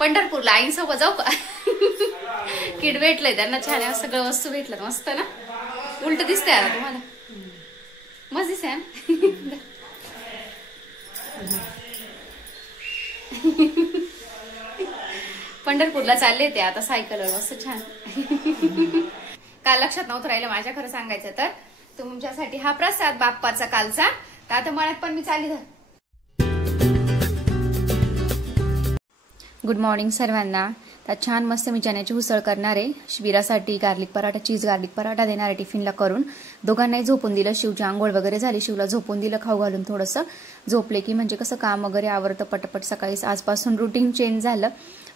पंढरपूरला आईंसोबत जाऊ का? किट भेटलंय त्यांना, छान सगळं वस्तू भेटलं, मस्त ना. उलट दिसतंय आता तुम्हाला, मस्त दिसतंय ना. पंढरपूरला चालले ते आता सायकलवर, मस्त छान. काल लक्षात नव्हतं राहिलं माझ्या, खरं सांगायचं तर. तुमच्यासाठी हा प्रसाद बाप्पाचा कालचा. तर आता मळ्यात पण मी चालली. गुड मॉर्निंग सर्वांना. तर छान मस्त मी चण्याची उसळ करणार आहे. शिबिरासाठी garlic paratha, cheese garlic paratha देणार आहे टिफिनला करून. दोघांनाही झोपून दिलं. शिवची आंघोळ वगैरे झाली, शिवला झोपून दिलं खाऊ घालून. थोडंसं झोपले की म्हणजे कसं काम वगैरे आवरतं पटपट. सकाळी आजपासून रुटीन चेंज झालं.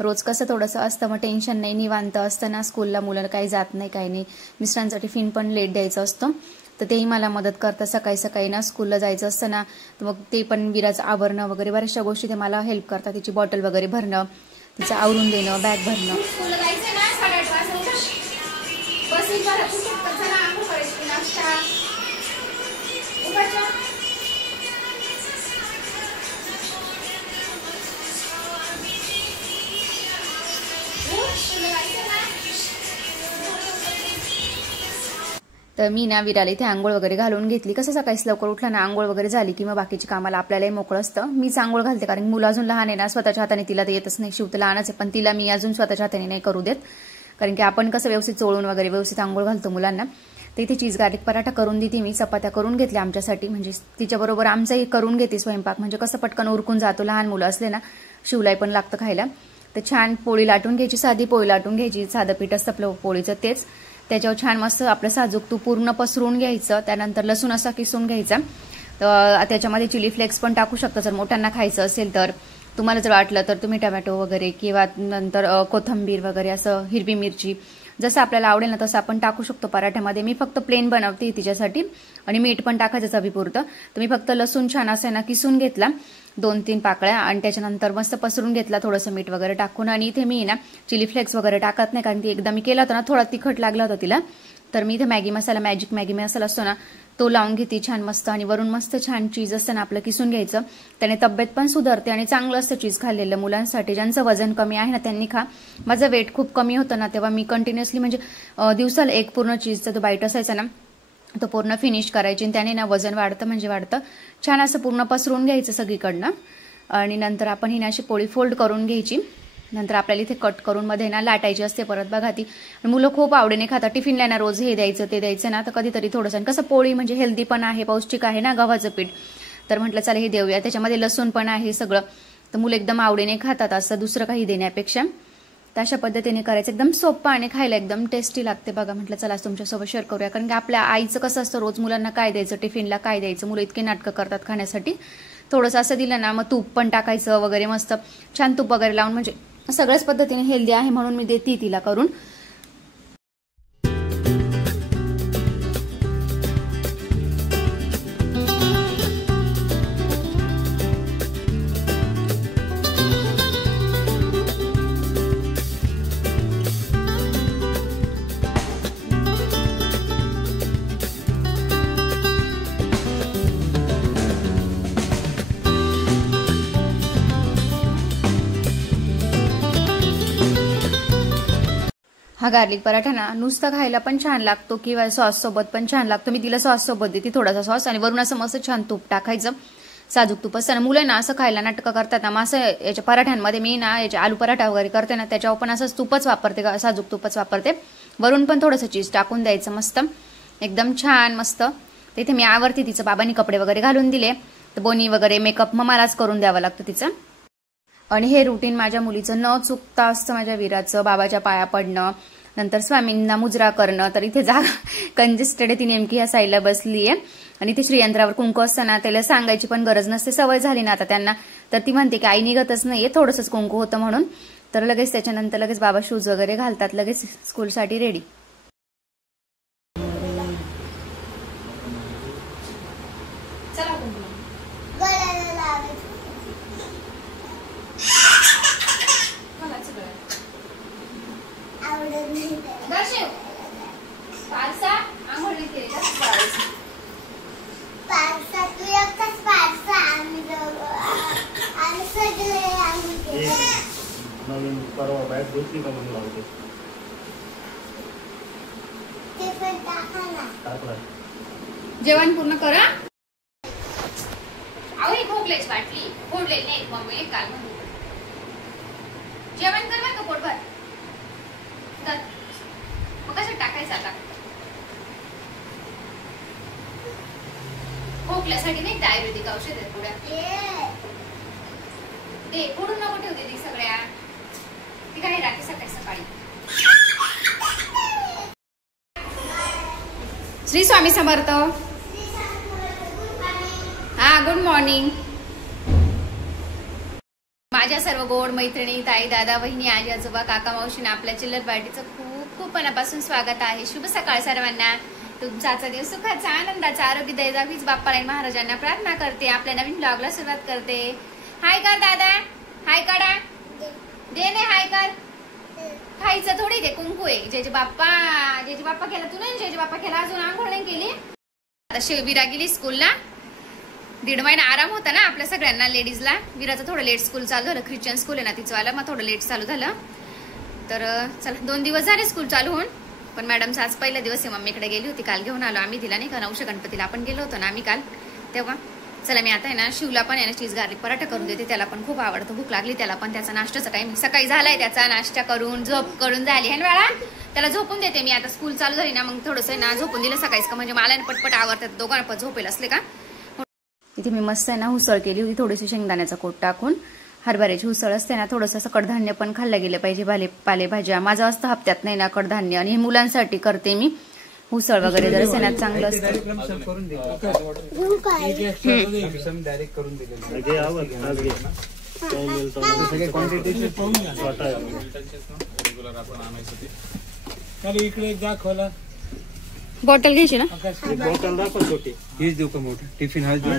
रोज कसं थोडंसं असतं, मग टेन्शन नाही, निवांत असतं ना. स्कूलला मुलं काही जात नाही, काही नाही. मिस्टरांचा टिफिन पण लेट द्यायचं असतं, तर तेही मला मदत करतात. सकाळी सकाळी ना स्कूलला जायचं असतं ना, तर मग ते पण विराचं आवरणं वगैरे बऱ्याचशा गोष्टी ते मला हेल्प करतात. तिची बॉटल वगैरे भरणं, तिचं आवरून देणं, बॅग भरणं. तर मी ना विराला इथे आंघोळ वगैरे घालून घेतली. कसं सकाळीच लवकर उठलं ना, आंघोळ वगैरे झाली की मग बाकीची कामाला आपल्यालाही मोकळं असतं. मीच आंघोळ घालते, कारण मुलं अजून लहान आहे ना. स्वतःच्या हाताने तिला तर येतच नाही. शिव तर लहानच आहे, पण तिला मी अजून स्वतःच्या हाताने नाही करू देत, कारण की आपण कसं व्यवस्थित चोळून वगैरे व्यवस्थित आंघोळ घालतो मुलांना. तर इथे चीज गार्लिक पराठा करून देते मी. चपात्या करून घेतल्या आमच्यासाठी, म्हणजे तिच्याबरोबर आमचाही करून घेते स्वयंपाक, म्हणजे कसं पटकन उरकून जातो. लहान मुलं असले ना, शिवलाई पण लागतं खायला. तर छान पोळी लाटून घ्यायची, साधी पोळी लाटून घ्यायची. साधं पीठ असतं आपलं पोळीचं, तेच त्याच्यावर छान मस्त आपलं साजूक तूप पूर्ण पसरून घ्यायचं. त्यानंतर लसूण असा किसून घ्यायचा. त्याच्यामध्ये चिली फ्लेक्स पण टाकू शकता जर मोठ्यांना खायचं असेल तर. तुम्हाला जर वाटलं तर तुम्ही टमॅटो वगैरे किंवा नंतर कोथिंबीर वगैरे असं हिरवी मिरची जसं आपल्याला आवडेल ना तसं आपण टाकू शकतो पराठ्यामध्ये. मी फक्त प्लेन बनवते तिच्यासाठी, आणि मीठ पण टाकायचं चवीपुरतं. तर मी फक्त लसूण छान असं ना किसून घेतला 2-3 पाकळ्या, आणि त्याच्यानंतर मस्त पसरून घेतला थोडंसं मीठ वगैरे टाकून. आणि इथे मी ना चिली फ्लेक्स वगैरे टाकत नाही, कारण की एकदा मी केला होता ना, थोडा तिखट लागला होता तिला. तर मी इथे मॅगी मसाला, मॅजिक मॅगी मसाला असतो ना, तो लावून घेते छान मस्त. आणि वरून मस्त छान चीज असतं ना आपलं किसून घ्यायचं. त्याने तब्येत पण सुधारते आणि चांगलं असतं चीज खाल्लेलं मुलांसाठी. ज्यांचं वजन कमी आहे ना त्यांनी खा. माझं वेट खूप कमी होतं ना, तेव्हा मी कंटिन्युअसली म्हणजे दिवसाला एक पूर्ण चीजचा तो बाईट असायचा ना, तो पूर्ण फिनिश करायची. आणि त्याने ना वजन वाढतं, म्हणजे वाढतं. छान असं पूर्ण पसरून घ्यायचं सगळीकडनं. आणि नंतर आपण ही ना अशी पोळी फोल्ड करून घ्यायची. नंतर आपल्याला इथे कट करून मध्ये ना लाटायची असते परत बघा ती. मुलं खूप आवडीने खातात. टिफिनला ना रोज हे द्यायचं ते द्यायचं ना, तर कधीतरी थोडंसं. कसं पोळी म्हणजे हेल्दी पण आहे, पौष्टिक आहे ना गव्हाचं पीठ. तर म्हटलं चला हे देऊया. त्याच्यामध्ये लसूण पण आहे सगळं, तर मुलं एकदम आवडीने खातात असं दुसरं काही देण्यापेक्षा. तर अशा पद्धतीने करायचं. एकदम सोपं आणि खायला एकदम टेस्टी लागते बघा. म्हटलं चला तुमच्यासोबत शेअर करूया, कारण की आपल्या आईचं कसं असतं, रोज मुलांना काय द्यायचं, टिफिनला काय द्यायचं. मुलं इतके नाटकं करतात खाण्यासाठी. थोडंसं असं दिलं ना, मग तूप पण टाकायचं वगैरे, मस्त छान तूप वगैरे लावून, म्हणजे सगळ्याच पद्धतीने हेल्दी आहे म्हणून मी देते तिला करून. हा गार्लिक पराठा ना नुसता खायला पण छान लागतो किंवा सॉस सोबत पण छान लागतो. मी तिला सॉस सोबत देते, थोडासा सॉस, आणि वरून असं मस्त छान तूप टाकायचं, साजूक तूप असतं. मुलं ना असं खायला नाटकं करतात ना, मग असं याच्या पराठ्यांमध्ये मी ना याचे आलू पराठा वगैरे करते ना, त्याच्यावर पण असंच तूपच वापरते, साजूक तूपच वापरते. वरून पण थोडंसं चीज टाकून द्यायचं मस्त, एकदम छान मस्त. तिथे मी आवरते तिचं. बाबांनी कपडे वगैरे घालून दिले, तर बोनी वगैरे मेकअप मग मलाच करून द्यावं लागतं तिचं. आणि हे रुटीन माझ्या मुलीचं न चुकता असतं. माझ्या वीराचं बाबाच्या पाया पडणं, नंतर स्वामींना मुजरा करणं. तर इथे जागा कंजेस्टेड आहे, ती नेमकी ह्या साईडला बसली आहे. आणि ते श्रीयंत्रावर कुंकू असताना त्याला सांगायची पण गरज नसते, सवय झाली ना आता त्यांना. तर ती म्हणते की आई निघतच नाहीये, थोडंसंच कुंकू होतं म्हणून. तर लगेच त्याच्यानंतर लगेच बाबा शूज वगैरे घालतात, लगेच स्कूलसाठी रेडी. नवीन परवा बॅग घेतली का म्हणून लावते. जेवण पूर्ण करा. अहो ही खोकल्याची बाटली फोडलेली नाही मम्मी काल म्हणून. जेवण कर का पोटभर. मग कसं टाकायचं आता. खोकल्यासाठी नाही आयुर्वेदिक औषध आहे पुढे ते फोडून नको ठेवते ती सगळ्या. ती काय रात्री सकाळी सकाळी. श्री स्वामी समर्थ. हा गुड मॉर्निंग. माझ्या सर्व गोड मैत्रिणी ताई दादा बहिणी आजी आजोबा काका मावशीने आपल्या चिल्लर पार्टीचं खूप खूप मनापासून स्वागत आहे. शुभ सकाळ सर्वांना. तुमचा आजचा दिवस सुखाचा आनंदाचा आरोग्यदायी जावीच बाप्पा महाराजांना प्रार्थना करते. आपल्या नवीन ब्लॉगला सुरुवात करते. हाय कर दादा. हाय करा दे ने. हाय कर. खायचं थोडी ते कुंकू आहे. जेजे बाप्पा केला तू नाही. जेजे बाप्पा केला अजून आंघोळ नाही केली. आता शिवविरा गेली स्कूलला. 1.5 महिना आराम होता ना आपल्या सगळ्यांना लेडीजला. विराचं थोडं लेट स्कूल चालू झालं. ख्रिश्चन स्कूल आहे ना तिचं वाला. मग थोडं लेट चालू झालं. तर चला 2 दिवस झाले स्कूल चालू होऊन. पण मॅडमचा आज पहिला दिवस आहे. मम्मीकडे गेली होती काल. घेऊन आलो आम्ही तिला नाही का. नवशे गणपतीला आपण गेलो होतो ना आम्ही काल तेव्हा. चला मी आता आहे ना शिवला पण आहे ना चीज गार्लिक पराठा करून देते. त्याला पण खूप आवडतं. भूक लागली त्याला पण. त्याचा नाश्त्याचा टाइम सकाळी झालाय. त्याचा नाश्ता करून झोप करून झाली है ना बाळा. त्याला झोपून देते मी आता. स्कूल चालू झाली ना मग थोडंसं ना झोपून दिलं सकाळीच का म्हणजे मला पटपट आवडतात. दोघांना पण झोपेल असले का. इथे मी मस्त आहे ना उसळ केली होती. थोडीशी शेंगदाण्याचा कोट टाकून. हरभऱ्याची उसळ असते ना. थोडंसं असं कडधान्य पण खाल्लं गेलं पाहिजे. पालेभाज्या माझं असतं हप्त्यात नाही ना कडधान्य. आणि हे मुलांसाठी करते मी उसळ वगैरे. जर सेनात चांगलं असतं. इकडे दाखवला बॉटल घ्यायची ना. बॉटल दाखव छोटी. हीच देऊ का मोठी टिफिन. हाच देऊ.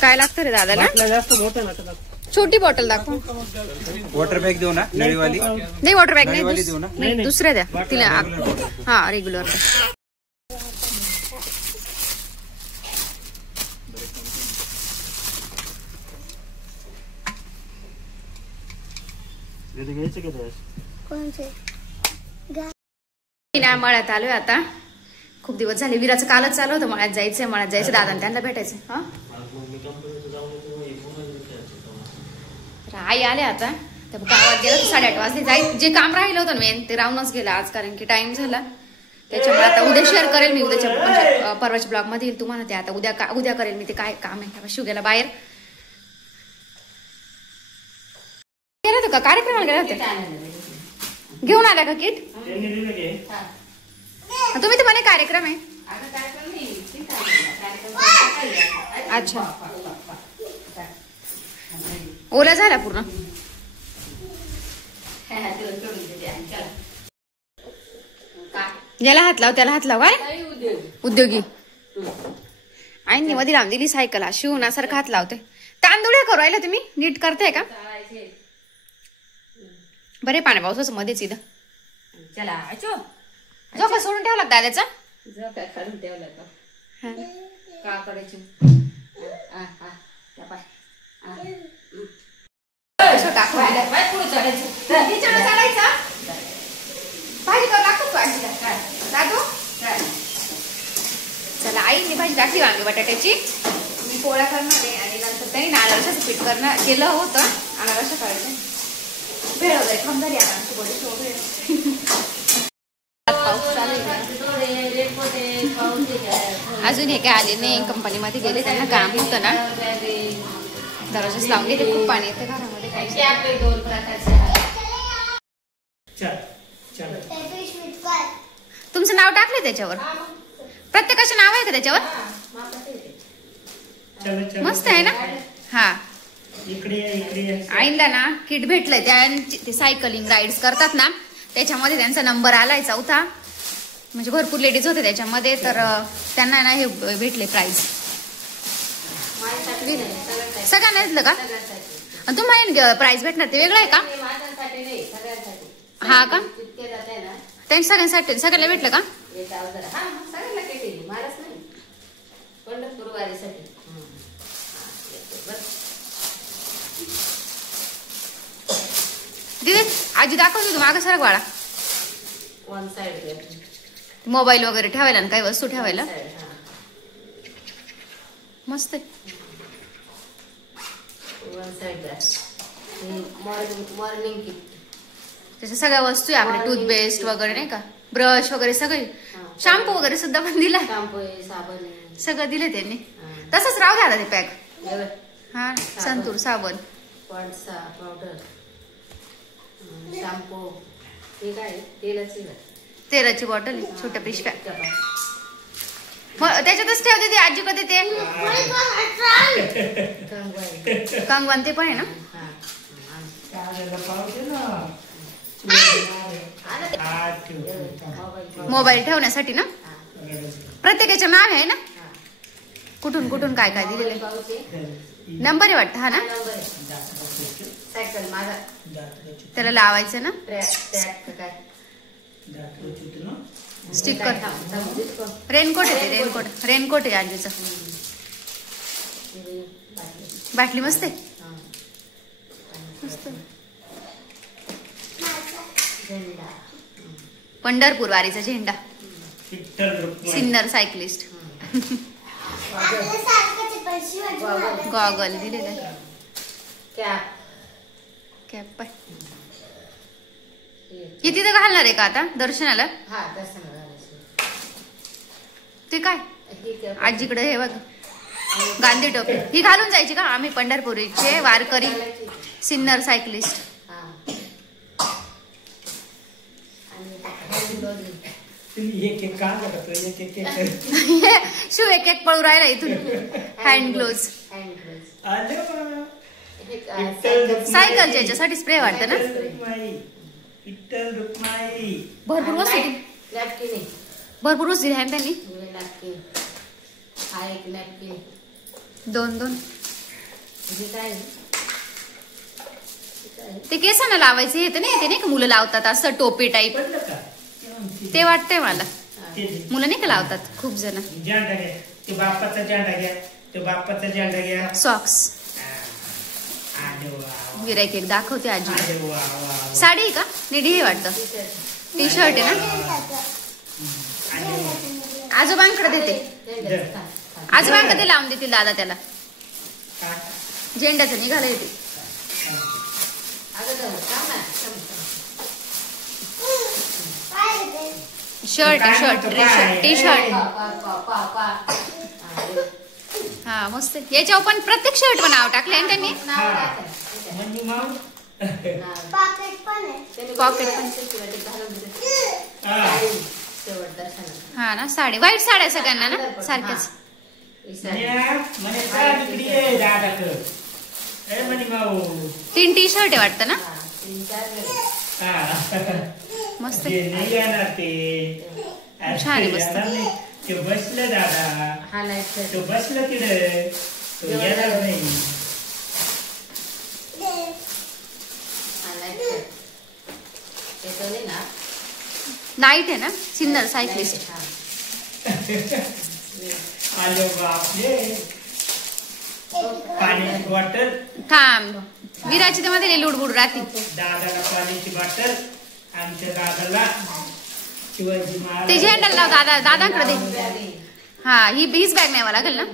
काय लागतं रे दादाला. जास्त मोठा नका. छोटी बॉटल दाखव. वॉटर बॅग देऊ ना नळीवाली. नाही वॉटर बॅग नाही दुसऱ्या द्या तिला. हा रेग्युलर. मळ्यात आलोय आता. खूप दिवस झाले. विराचं कालच चालू होतं मळ्यात जायचंय दादा त्यांना भेटायचं. हा आई आले आता. तर गावात गेलं 8:30 वाजले. जे काम राहिलं होतं मेन ते राहूनच गेलं आज कारण की टाइम झाला. त्याच्यामुळे आता उद्या शेअर करेल मी. उद्याच्या म्हणजे परवाच्या ब्लॉग मध्ये येईल तुम्हाला ते. आता उद्या करेल मी ते काय काम आहे. शिव गेला बाहेर. गेला होतं का कार्यक्रमाला गेला होते. घेऊन आला का किट. तुम्ही तर म्हणे कार्यक्रम आहे. अच्छा ओला झाला पूर्ण. ज्याला हात लाव त्याला हात लाव. काय उद्योगी आईनी मध्ये लावून दिली सायकल. शिवण्यासारखा हात लावते. तांदूळ करू राहिला तुम्ही. नीट करताय का. बरे पाण्या पावसाचं मध्येच इथं. झोका सोडून ठेवला दादाचा. काढून ठेवला का करायची. चला आईने भाजी टाकली वांगी बटाट्याची. मी पोळ्या करणार आहे आणि नंतर काही नारळाचं पीठ केलं होतं. अनारसा करायचं भेळ वगैरे खाऊन झाली आता आमची बडी शो भेळ. पाऊस चालू आहे. अजून हे काय आले नाही. कंपनीमध्ये गेले त्यांना काम होतं ना. दरवाजाच लावून गेले. खूप पाणी येतं घरामध्ये. तुमचं नाव टाकलं त्याच्यावर. प्रत्येकाचे नाव आहे का त्याच्यावर. मस्त आहे ना. हा आईंदा ना किट भेटलंय. ते सायकलिंग राईड्स करतात ना त्याच्यामध्ये त्यांचा नंबर आलाय 4था. म्हणजे भरपूर लेडीज होते त्याच्यामध्ये. तर त्यांना ना हे भेटले प्राइज. सगळ्यांना घेतलं का. तुम्हाला प्राइज भेटणार ते वेगळं आहे का. हा का त्यांच्या सगळ्यांना भेटलं का. दिदे आजी दाखवते तू मागं सरक बाळा. वन साइड मोबाईल वगैरे ठेवायला आणि काही वस्तू ठेवायला मस्त आहे. One side morning kit. त्याच्या सगळ्या वस्तू आहे आपल्या टूथपेस्ट वगैरे नाही का, ब्रश वगैरे सगळे, शॅम्पू वगैरे सुद्धा पण दिला, शॅम्पू आहे, साबण आहे, सगळं दिले त्यांनी. तसंच राहू द्या ते पॅक. हा संतूर साबण, पॉन्ड्स पावडर, शॅम्पू. हे काय तेलाची बॉटल आहे, छोट्या पिशव्या. त्याच्यातच ठेवते ती आजी कधी ते कंगवान ते पण आहे ना. मोबाईल ठेवण्यासाठी ना, प्रत्येकाच्या नाव आहे ना, कुठून कुठून काय काय दिलेलं आहे. नंबर आहे वाटतं हा ना, सायकल माझा त्याला लावायचं ना स्टिकर. रेनकोट आहे ते, रेनकोट आहे आजीचं. बाटली मस्त आहे, मस्त. पंढरपूर वारीचा झेंडा, सिन्नर सायकलिस्ट. गॉगल दिलेला आहे, कॅप पाय. किती तर घालणार आहे का आता दर्शनाला. ते काय आजीकडे हे बघ गांधी टोपी, ही घालून जायची का. आम्ही पंढरपूरचे वारकरी सिन्नर सायकलिस्ट. शिव एक एक पळू राहिला इथून. हँड ग्लोव्ज, सायकलच्या याच्यासाठी स्प्रे वाटतं ना. भरपूर वस्तू, भरपूर वस्तू दिल्या त्यांनी. दोन दोन ते केसांना लावायचे येते नाही, ते नाही का मुलं लावतात असं टोपी टाईप, ते वाटतंय मला. मुलं नाही का लावतात खूप जण. सॉक्स गिराईक एक दाखवते आजी. साडी आहे का निडी हे वाटतं, टी शर्ट आहे ना. आजोबांकडे देते, आजोबांकडे लावून देतील दादा त्याला. झेंड्याचं निघालं येते. Shirt shirt T shirt. हा मस्त. याच्यावर पण प्रत्येक शर्ट पण नाव टाकले आणि त्यांनी. पॉकेट पण. हा ना, साडी व्हाईट साड्या सगळ्यांना ना सारख्याच. तीन टी शर्ट आहे वाटतं ना, मस्त छान आहे. मस्त बसलं दादा, तो बसलं तिकडे, तो येणार नाही. नाईट आहे ना, सिन्नर सायकलिस्ट. अरे बापरे, पाण्याची बॉटल. थांब, विराची तर मध्ये लुडबुड राहते. दादाला पाण्याची बॉटल, आमच्या दादाला शिवाजी महाराज. ते झेंडाला लाव दादा, दादांकडे दे. हा ही हीच बॅग न्यावं लागेल ना.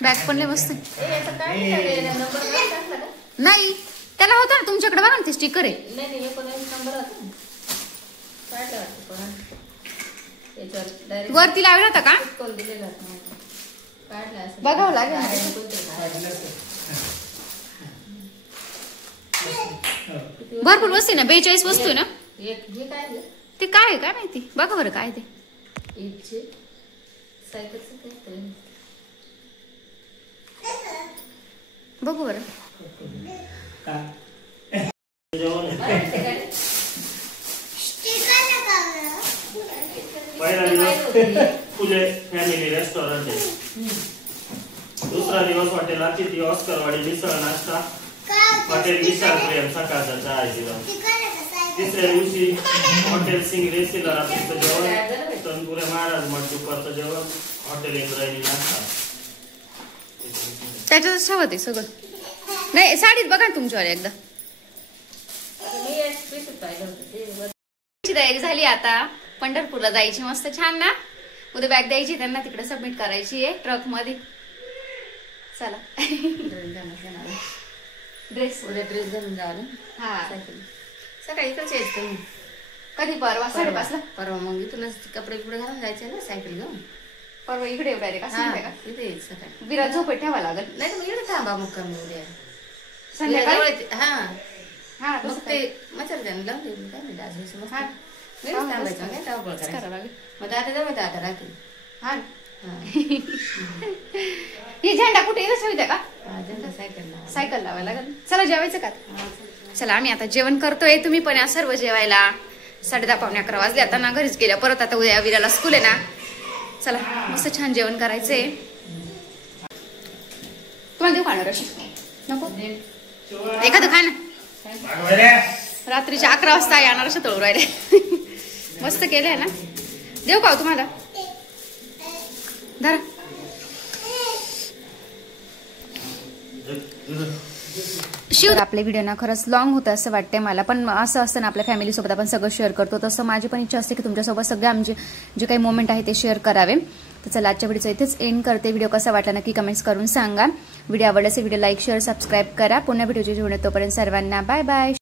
बॅग पण लय मस्त नाही, त्याला होता ना तुमच्याकडे बघा ना ते स्टिकर आहे. वरती लावला होता का, बघावं लागेल. भरपूर वस्तू आहे ना, 42 वस्तू आहे ना. ते काय आहे काय माहिती, बघा बरं काय ते. बघू बरं. पहिला दिवस पूजे फॅमिली रेस्टॉरंट आहे. दुसरा दिवस हॉटेल अतिथी ऑस्करवाडी मिसळ नाश्ता, हॉटेल विशाल प्रेम सकाळचा चहा दिवस. तिसऱ्या दिवशी हॉटेल सिंगरे सिलर ऑफिसचं जेवण, तनपुरे महाराज मठ दुपारचं जेवण, हॉटेल इंद्रायणी नाश्ता. त्याच्यातच ठेवते सगळं. नाही साडीत बघा तुमच्यावर एकदा. पाहिलं होतं ते. तयारी झाली आता पंढरपूरला जायची मस्त छान ना. उद्या बॅग द्यायची त्यांना तिकडे सबमिट करायची आहे ट्रक मध्ये. चला ड्रेस उद्या ड्रेस घालून जावं ना. हा सकाळी इकडच यायचं तुम्ही. कधी परवा 5:30ला. परवा मग इथूनच कपडे कुठे घालून जायचे ना सायकल घेऊन. परवा इकडे येऊ डायरेक्ट असं हा का? इथे यायचं सकाळी. विराज झोपेत ठेवा लागेल. नाही तर मग इकडे थांबा मुक्कामी उद्या. संध्याकाळी हा हा मग ते मच्छर जाणं लावून देऊ काय नाही डास मग हा थांबायचं काय धावपळ करायचं. मग आता जवळ आता राहतील. हा ही झेंडा कुठे इथं ठेवते का? सायकल लावायला लागेल. चला जेवायचं का? चला आम्ही आता जेवण करतोय. तुम्ही पण या सर्व जेवायला. 10:30-11 वाजले आता ना. घरीच गेल्या परत आता उद्या विराला स्कूल आहे ना. चला मस्त छान जेवण करायचंय. तुम्हाला देऊ खाणार अशी नको एखादं खा ना. रात्रीच्या 11 वाजता येणार असं तळू राहिले. मस्त केलंय ना. देऊ का तुम्हाला? धरा. शिव आपले व्हिडिओ ना खरंच लॉंग होतं असं वाटतंय मला. पण असं असतं ना आपल्या फॅमिलीसोबत आपण सगळं शेअर करतो. तसं माझी पण इच्छा असते की तुमच्यासोबत सगळे आमचे जे काही मोमेंट आहे ते शेअर करावे. तर चला आजच्या व्हिडिओचं इथेच एंड करते. व्हिडिओ कसा वाटला नक्की कमेंट्स करून सांगा. व्हिडिओ आवडल्यास व्हिडिओ लाईक शेअर सबस्क्राईब करा. पुन्हा व्हिडिओची जोडणे तोपर्यंत सर्वांना बाय बाय.